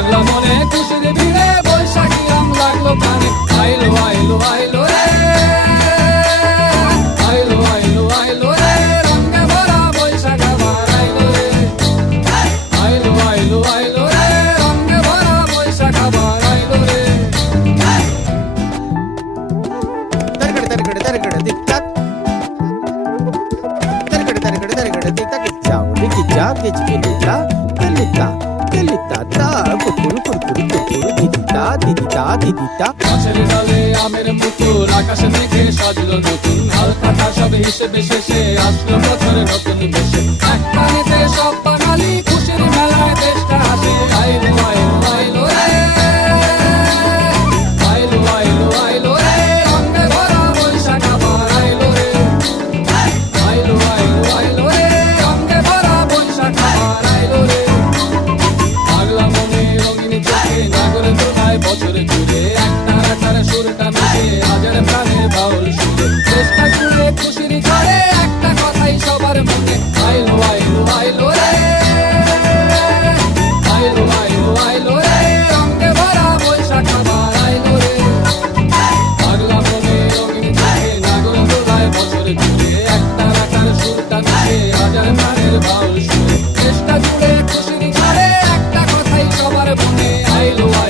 পাগলা মনে খুশির ভিড়ে বৈশাখী আম লাগলো কানে। আইলো আইলো আইলো রে, আইলো আইলো আইলো রে, রঙে ভরা বৈশাখ আবার আইলো রে। আইলো আইলো আইলো রে, রঙে ভরা বৈশাখ আবার আইলো রে। Targada targada targada tik tak. Targada targada targada tik tak. Ciao, diki ciao, diki kelita, kelita ta, kurkuru kurkuru kurkuru, didita. গাছের ডালে আমের মুকুল, আকাশে মেঘে সাজলো নতুন, হালখাতা সব হিসেবে শেষে আসলো বছরের নতুন বেশে। এক পানিতে সব বাঙালি খুশির মেলায় দেশটা হাসে। আইলো আইলো আইলো রে, আইলো আইলো আইলো রে, রঙে ভরা বৈশাখ আবার আইলো রে। আইলো আইলো আইলো রে, রঙে ভরা বৈশাখ আবার আইলো রে। পাগলা মনে রঙিন চোখে নাগরে দোলায় বছর জুড়ে, একটার একটারে সুরটা মিশে হাজার প্রাণের বাউল সুরে। চেষ্টা জুড়ে খুশির ঝড়ে একটা কথাই সবার মনে। আইলো আইলো আইলো রে, আইলো আইলো আইলো রে, রঙে ভরা বৈশাখ আবার আইলো রে। পাগলা মনে রঙিন চোখে নাগরে দোলায় বছর জুড়ে, একটার একটারে সুরটা মিশে হাজার প্রাণের বাউল সুরে। চেষ্টা জুড়ে খুশির ঝড়ে একটা কথাই সবার মনে। আইলো আইলো